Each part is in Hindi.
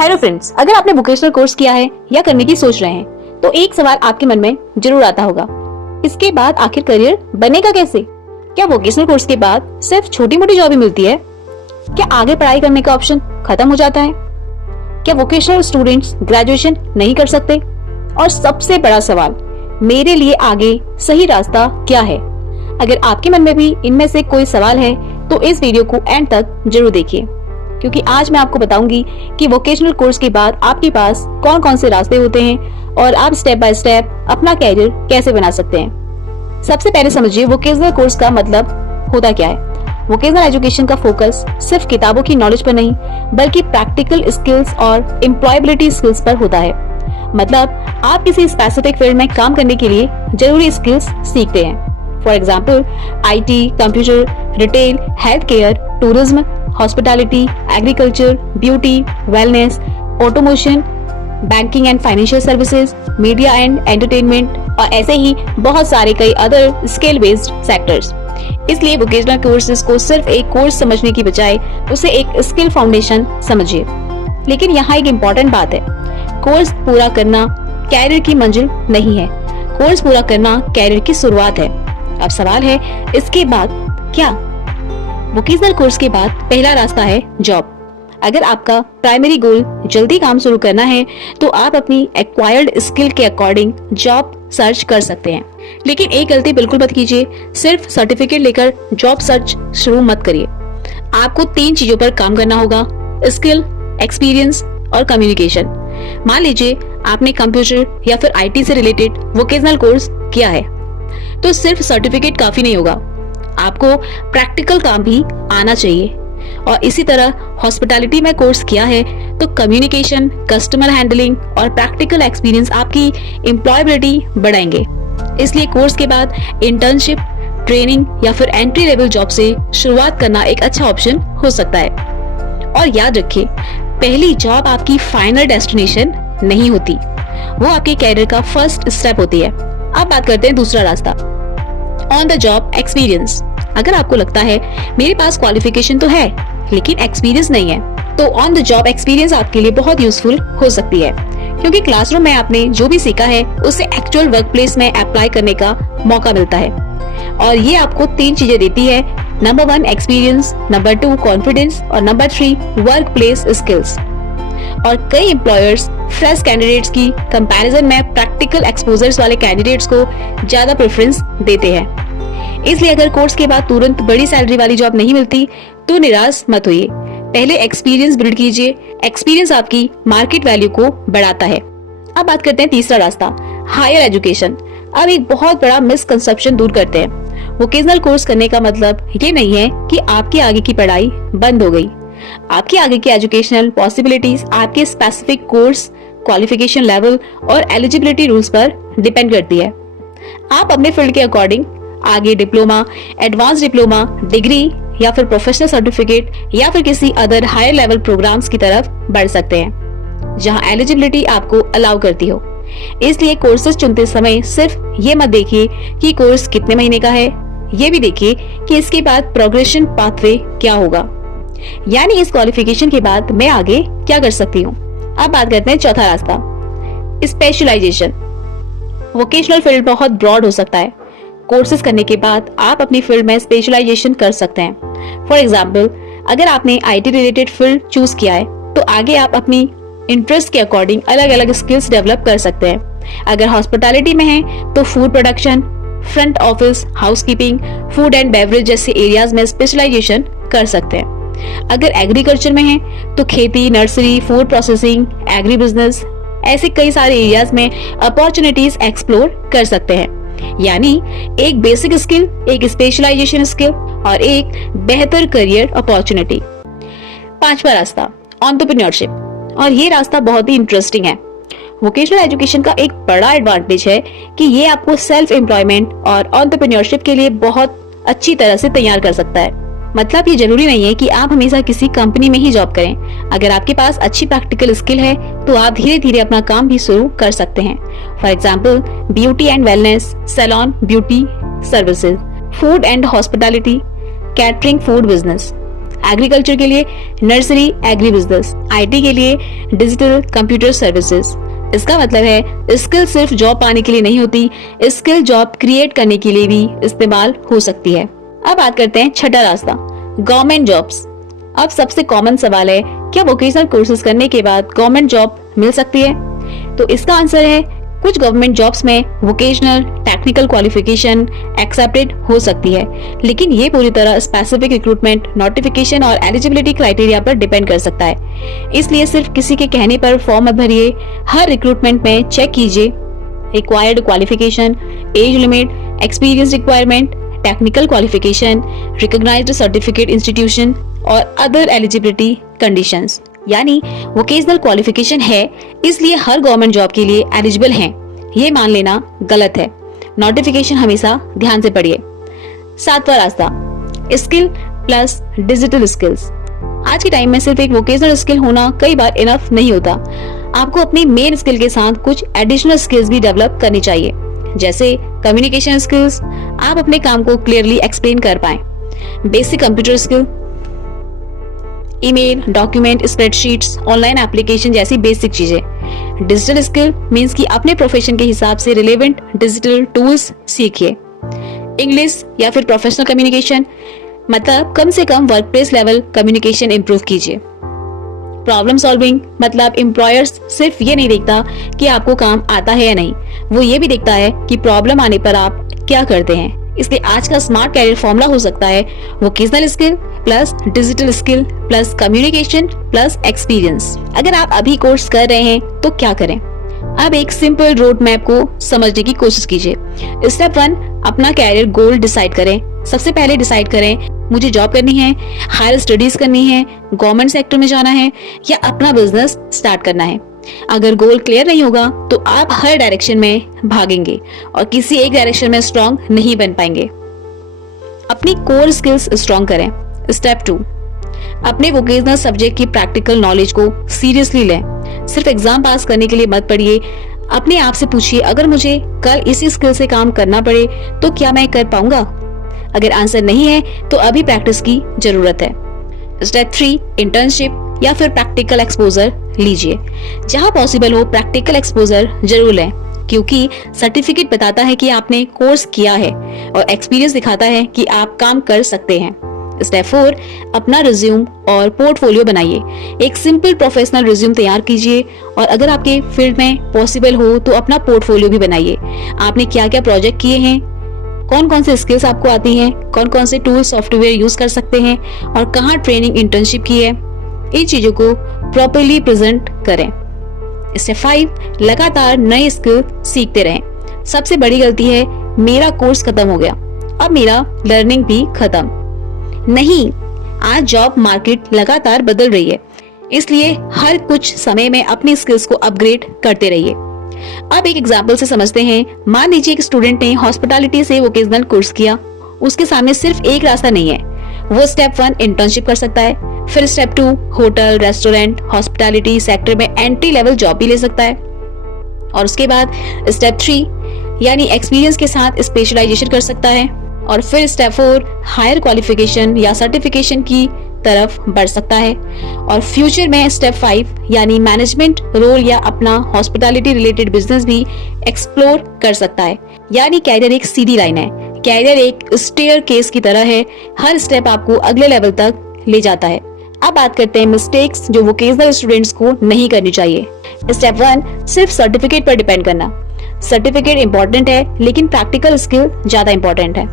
हेलो फ्रेंड्स, अगर आपने वोकेशनल कोर्स किया है या करने की सोच रहे हैं तो एक सवाल आपके मन में जरूर आता होगा, इसके बाद आखिर करियर बनेगा कैसे? क्या वोकेशनल कोर्स के बाद सिर्फ छोटी मोटी जॉब ही मिलती है? क्या आगे पढ़ाई करने का ऑप्शन खत्म हो जाता है? क्या वोकेशनल स्टूडेंट्स ग्रेजुएशन नहीं कर सकते? और सबसे बड़ा सवाल, मेरे लिए आगे सही रास्ता क्या है? अगर आपके मन में भी इनमें से कोई सवाल है तो इस वीडियो को एंड तक जरूर देखिए, क्योंकि आज मैं आपको बताऊंगी कि वोकेशनल कोर्स के बाद आपके पास कौन कौन से रास्ते होते हैं और आप स्टेप बाय स्टेप अपना कैरियर कैसे बना सकते हैं। सबसे पहले समझिए वोकेशनल कोर्स का मतलब होता क्या है। वोकेशनल एजुकेशन का फोकस सिर्फ किताबों की नॉलेज पर नहीं बल्कि प्रैक्टिकल स्किल्स और एम्प्लॉयबिलिटी स्किल्स पर होता है। मतलब आप किसी स्पेसिफिक फील्ड में काम करने के लिए जरूरी स्किल्स सीखते हैं। For example IT, computer, retail, health care, tourism, hospitality, agriculture, beauty, wellness, automation, banking and financial services, media and entertainment और ऐसे ही बहुत सारे कई अदर स्किल बेस्ड सेक्टर्स। इसलिए वोकेशनल कोर्सेज को सिर्फ एक कोर्स समझने की बजाय उसे एक स्किल फाउंडेशन समझिए। लेकिन यहाँ एक इम्पॉर्टेंट बात है, कोर्स पूरा करना कैरियर की मंजिल नहीं है, कोर्स पूरा करना कैरियर की शुरुआत है। अब सवाल है, इसके बाद क्या? वोकेशनल कोर्स के बाद पहला रास्ता है जॉब। अगर आपका प्राइमरी गोल जल्दी काम शुरू करना है तो आप अपनी एक्वायर्ड स्किल के अकॉर्डिंग जॉब सर्च कर सकते हैं। लेकिन एक गलती बिल्कुल मत कीजिए, सिर्फ सर्टिफिकेट लेकर जॉब सर्च शुरू मत करिए। आपको 3 चीजों पर काम करना होगा: स्किल, एक्सपीरियंस और कम्युनिकेशन। मान लीजिए आपने कंप्यूटर या फिर IT से रिलेटेड वोकेशनल कोर्स किया है तो सिर्फ सर्टिफिकेट काफी नहीं होगा, आपको प्रैक्टिकल काम भी आना चाहिए। और इसी तरह हॉस्पिटैलिटी में कोर्स किया है तो कम्युनिकेशन, कस्टमर हैंडलिंग और प्रैक्टिकल एक्सपीरियंस आपकी एम्प्लॉयबिलिटी बढ़ाएंगे। इसलिए कोर्स के बाद इंटर्नशिप, ट्रेनिंग या फिर एंट्री लेवल जॉब से शुरुआत करना एक अच्छा ऑप्शन हो सकता है। और याद रखिए, पहली जॉब आपकी फाइनल डेस्टिनेशन नहीं होती, वो आपके कैरियर का फर्स्ट स्टेप होती है। अब बात करते हैं दूसरा रास्ता, ऑन द जॉब एक्सपीरियंस। अगर आपको लगता है मेरे पास क्वालिफिकेशन तो है लेकिन एक्सपीरियंस नहीं है, तो ऑन द जॉब एक्सपीरियंस आपके लिए बहुत यूजफुल हो सकती है, क्योंकि क्लासरूम में आपने जो भी सीखा है उसे एक्चुअल वर्क प्लेस में अप्लाई करने का मौका मिलता है। और ये आपको 3 चीजें देती है: नंबर 1 एक्सपीरियंस, नंबर 2 कॉन्फिडेंस और नंबर 3 वर्क प्लेस स्किल्स। और कई एम्प्लॉयर्स फ्रेश कैंडिडेट्स की कंपैरिजन में प्रैक्टिकल एक्सपोजर्स वाले कैंडिडेट्स को ज्यादा प्रेफरेंस देते हैं। इसलिए अगर कोर्स के बाद तुरंत बड़ी सैलरी वाली जॉब नहीं मिलती तो निराश मत होइए, पहले एक्सपीरियंस बिल्ड कीजिए। एक्सपीरियंस आपकी मार्केट वैल्यू को बढ़ाता है। अब बात करते हैं तीसरा रास्ता, हायर एजुकेशन। अब एक बहुत बड़ा मिसकंसेप्शन दूर करते हैं। वोकेशनल कोर्स करने का मतलब ये नहीं है कि आपकी आगे की पढ़ाई बंद हो गई। आपकी आगे की एजुकेशनल पॉसिबिलिटीज आपके स्पेसिफिक कोर्स, क्वालिफिकेशन लेवल और एलिजिबिलिटी रूल्स पर डिपेंड करती है। आप अपने फील्ड के अकॉर्डिंग आगे डिप्लोमा, एडवांस डिप्लोमा, डिग्री या फिर प्रोफेशनल सर्टिफिकेट या फिर किसी अदर हायर लेवल प्रोग्राम्स की तरफ बढ़ सकते हैं जहां एलिजिबिलिटी आपको अलाउ करती हो। इसलिए कोर्सेज चुनते समय सिर्फ ये मत देखिए कि कोर्स कितने महीने का है, ये भी देखिए कि इसके बाद प्रोग्रेशन पाथवे क्या होगा, यानी इस क्वालिफिकेशन के बाद मैं आगे क्या कर सकती हूँ। अब बात करते हैं चौथा रास्ता, स्पेशलाइजेशन। वोकेशनल फील्ड बहुत ब्रॉड हो सकता है। कोर्सेज करने के बाद आप अपनी फील्ड में स्पेशलाइजेशन कर सकते हैं। फॉर एग्जाम्पल, अगर आपने IT रिलेटेड फील्ड चूज किया है तो आगे आप अपनी इंटरेस्ट के अकॉर्डिंग अलग अलग स्किल्स डेवलप कर सकते हैं। अगर हॉस्पिटैलिटी में है तो food production, front office, housekeeping, food and beverage जैसे एरियाज में स्पेशलाइजेशन कर सकते हैं। अगर एग्रीकल्चर में है तो खेती, nursery, food processing, agri business, ऐसे कई सारे एरियाज में अपॉर्चुनिटीज एक्सप्लोर कर सकते हैं। यानी एक बेसिक स्किल, एक स्पेशलाइजेशन स्किल और एक बेहतर करियर अपॉर्चुनिटी। पांचवा रास्ता, एंटरप्रेन्योरशिप। और ये रास्ता बहुत ही इंटरेस्टिंग है। वोकेशनल एजुकेशन का एक बड़ा एडवांटेज है कि ये आपको सेल्फ एम्प्लॉयमेंट और एंटरप्रेन्योरशिप के लिए बहुत अच्छी तरह से तैयार कर सकता है। मतलब ये जरूरी नहीं है कि आप हमेशा किसी कंपनी में ही जॉब करें। अगर आपके पास अच्छी प्रैक्टिकल स्किल है तो आप धीरे धीरे अपना काम भी शुरू कर सकते हैं। For example, beauty and wellness, salon beauty services, food and hospitality, catering, food business. Agriculture के लिए नर्सरी एग्री बिजनेस, IT के लिए डिजिटल कंप्यूटर सर्विसेज। इसका मतलब है स्किल सिर्फ जॉब पाने के लिए नहीं होती, स्किल जॉब क्रिएट करने के लिए भी इस्तेमाल हो सकती है। अब बात करते हैं छठा रास्ता, गवर्नमेंट जॉब्स। अब सबसे कॉमन सवाल है, क्या वोकेशनल कोर्सेज करने के बाद गवर्नमेंट जॉब मिल सकती है? तो इसका आंसर है कुछ गवर्नमेंट जॉब्स में वोकेशनल टेक्निकल क्वालिफिकेशन एक्सेप्टेड हो सकती है, लेकिन ये पूरी तरह स्पेसिफिक रिक्रूटमेंट नोटिफिकेशन और एलिजिबिलिटी क्राइटेरिया पर डिपेंड कर सकता है। इसलिए सिर्फ किसी के कहने पर फॉर्म मत भरिए। हर रिक्रूटमेंट में चेक कीजिए required qualification, age limit, experience requirement, technical qualification, recognised certificate institution और अदर एलिजिबिलिटी कंडीशंस। यानी वोकेशनल क्वालिफिकेशन है इसलिए हर गवर्नमेंट जॉब के लिए एलिजिबल हैं, ये मान लेना गलत है। नोटिफिकेशन हमेशा ध्यान से पढ़िए। सातवां रास्ता, स्किल प्लस डिजिटल स्किल्स। आज के टाइम में सिर्फ एक वोकेशनल स्किल होना कई बार इनफ नहीं होता। आपको अपनी मेन स्किल के साथ कुछ एडिशनल स्किल्स भी डेवलप करनी चाहिए, जैसे कम्युनिकेशन स्किल्स, आप अपने काम को क्लियरली एक्सप्लेन कर पाएं, basic computer skill, email, document, spreadsheets, online application जैसी बेसिक चीजें। डिजिटल स्किल मींस कि अपने प्रोफेशन के हिसाब से रिलेवेंट डिजिटल टूल्स सीखिए। इंग्लिश या फिर प्रोफेशनल कम्युनिकेशन, मतलब कम से कम वर्कप्लेस लेवल कम्युनिकेशन इंप्रूव कीजिए। प्रॉब्लम सॉल्विंग, मतलब एम्प्लॉयर्स सिर्फ ये नहीं देखता कि आपको काम आता है या नहीं, वो ये भी देखता है कि प्रॉब्लम आने पर आप क्या करते हैं। इसलिए आज का स्मार्ट कैरियर फॉर्मूला हो सकता है vocational skill plus digital skill plus communication plus experience. अगर आप अभी कोर्स कर रहे हैं तो क्या करें? अब एक सिंपल रोड मैप को समझने की कोशिश कीजिए। स्टेप 1, अपना कैरियर गोल डिसाइड करें। सबसे पहले डिसाइड करें मुझे जॉब करनी है, हायर स्टडीज करनी है, गवर्नमेंट सेक्टर में जाना है या अपना बिजनेस स्टार्ट करना है। अगर गोल क्लियर नहीं होगा तो आप हर डायरेक्शन में भागेंगे और किसी एक डायरेक्शन में स्ट्रांग नहीं बन पाएंगे। अपनी कोर स्किल्स स्ट्रांग करें। स्टेप 2, अपने वोकेशनल सब्जेक्ट की प्रैक्टिकल नॉलेज को सीरियसली लें। सिर्फ एग्जाम पास करने के लिए मत पढ़िए। अपने आप से पूछिए, अगर मुझे कल इसी स्किल से काम करना पड़े तो क्या मैं कर पाऊंगा? अगर आंसर नहीं है तो अभी प्रैक्टिस की जरूरत है। स्टेप 3, इंटर्नशिप या फिर प्रैक्टिकल एक्सपोजर लीजिए। जहां पॉसिबल हो प्रैक्टिकल एक्सपोजर जरूर लें, क्योंकि सर्टिफिकेट बताता है कि आपने कोर्स किया है और एक्सपीरियंस दिखाता है कि आप काम कर सकते हैं। स्टेप 4, अपना रिज्यूम और पोर्टफोलियो बनाइए। एक सिंपल प्रोफेशनल रिज्यूम तैयार कीजिए और अगर आपके फील्ड में पॉसिबल हो तो अपना पोर्टफोलियो भी बनाइए। आपने क्या क्या प्रोजेक्ट किए हैं, कौन कौन से स्किल्स आपको आती हैं, कौन कौन से टूल सॉफ्टवेयर यूज कर सकते हैं और कहाँ ट्रेनिंग इंटर्नशिप की है, इन चीजों को प्रॉपर्ली प्रेजेंट करें। स्टेप 5, लगातार नए स्किल सीखते रहें। सबसे बड़ी गलती है मेरा कोर्स खत्म हो गया, अब मेरा लर्निंग भी खत्म। नहीं, आज जॉब मार्केट लगातार बदल रही है, इसलिए हर कुछ समय में अपनी स्किल्स को अपग्रेड करते रहिए। अब एक एग्जाम्पल से समझते हैं। मान लीजिए एक स्टूडेंट ने हॉस्पिटैलिटी से वोकेशनल कोर्स किया। उसके सामने सिर्फ एक रास्ता नहीं है। वो स्टेप 1 इंटर्नशिप कर सकता है, फिर step 2 hotel, restaurant, hospitality sector में एंट्री लेवल जॉब भी ले सकता है और उसके बाद स्टेप 3 यानी एक्सपीरियंस के साथ स्पेशलाइजेशन कर सकता है और फिर स्टेप 4 हायर क्वालिफिकेशन या सर्टिफिकेशन की तरफ बढ़ सकता है और फ्यूचर में स्टेप 5 यानी मैनेजमेंट रोल या अपना हॉस्पिटैलिटी रिलेटेड बिजनेस भी एक्सप्लोर कर सकता है। यानी कैरियर एक सीधी लाइन है, कैरियर एक स्टेयर केस की तरह है, हर स्टेप आपको अगले लेवल तक ले जाता है। अब बात करते हैं मिस्टेक्स जो वोकेशनल स्टूडेंट्स को नहीं करनी चाहिए। स्टेप 1, सिर्फ सर्टिफिकेट पर डिपेंड करना। सर्टिफिकेट इंपॉर्टेंट है लेकिन प्रैक्टिकल स्किल ज्यादा इंपॉर्टेंट है।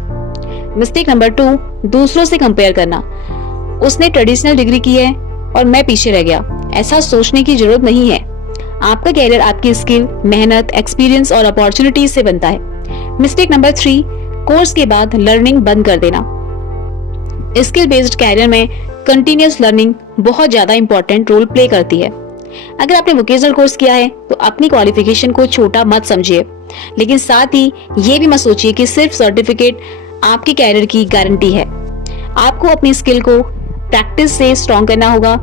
मिस्टेक नंबर 2, दूसरों से कंपेयर करना। उसने ट्रेडिशनल डिग्री की है और मैं पीछे रह गया, ऐसा सोचने की जरूरत नहीं है। आपका कैरियर आपकी स्किल, मेहनत, एक्सपीरियंस और अपॉर्चुनिटीज से बनता है। मिस्टेक नंबर 3, कोर्स के बाद लर्निंग बंद कर देना। स्किल बेस्ड कैरियर में कंटिन्यूअस लर्निंग बहुत ज्यादा इंपॉर्टेंट रोल प्ले करती है। अगर आपने वोकेशनल कोर्स किया है तो अपनी क्वालिफिकेशन को छोटा मत समझिए, लेकिन साथ ही ये भी मत सोचिए कि सिर्फ सर्टिफिकेट आपके कैरियर की गारंटी है। आपको अपनी स्किल को प्रैक्टिस से स्ट्रॉन्ग करना होगा,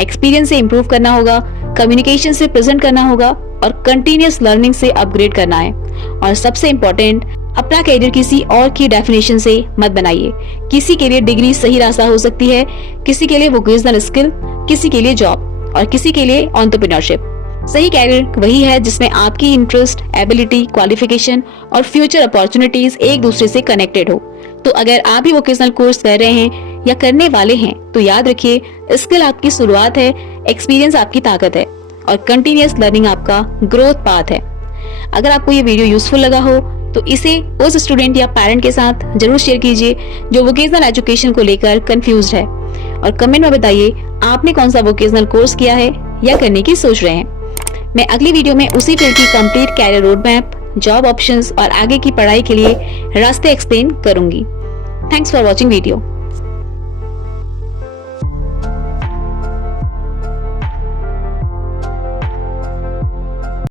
एक्सपीरियंस से इंप्रूव करना होगा, कम्युनिकेशन से प्रेजेंट करना होगा और कंटिन्यूअस लर्निंग से अपग्रेड करना है। और सबसे इम्पोर्टेंट, अपना करियर किसी और की डेफिनेशन से मत बनाइए। किसी के लिए डिग्री सही रास्ता हो सकती है, किसी के लिए वोकेशनल स्किल, किसी के लिए जॉब और किसी के लिए एंटरप्रेन्योरशिप। सही कैरियर वही है जिसमें आपकी इंटरेस्ट, एबिलिटी, क्वालिफिकेशन और फ्यूचर अपॉर्चुनिटीज एक दूसरे से कनेक्टेड हो। तो अगर आप भी वोकेशनल कोर्स कर रहे हैं या करने वाले हैं तो याद रखिए, स्किल आपकी शुरुआत है, एक्सपीरियंस आपकी ताकत है और कंटिन्यूअस लर्निंग आपका ग्रोथ पाथ है। अगर आपको ये वीडियो यूजफुल लगा हो तो इसे उस स्टूडेंट या पेरेंट के साथ जरूर शेयर कीजिए जो वोकेशनल एजुकेशन को लेकर कंफ्यूज्ड है, और कमेंट में बताइए आपने कौन सा वोकेशनल कोर्स किया है या करने की सोच रहे हैं। मैं अगली वीडियो में उसी फील्ड की complete career road map, job options और आगे की पढ़ाई के लिए रास्ते एक्सप्लेन करूंगी। Thanks for watching video.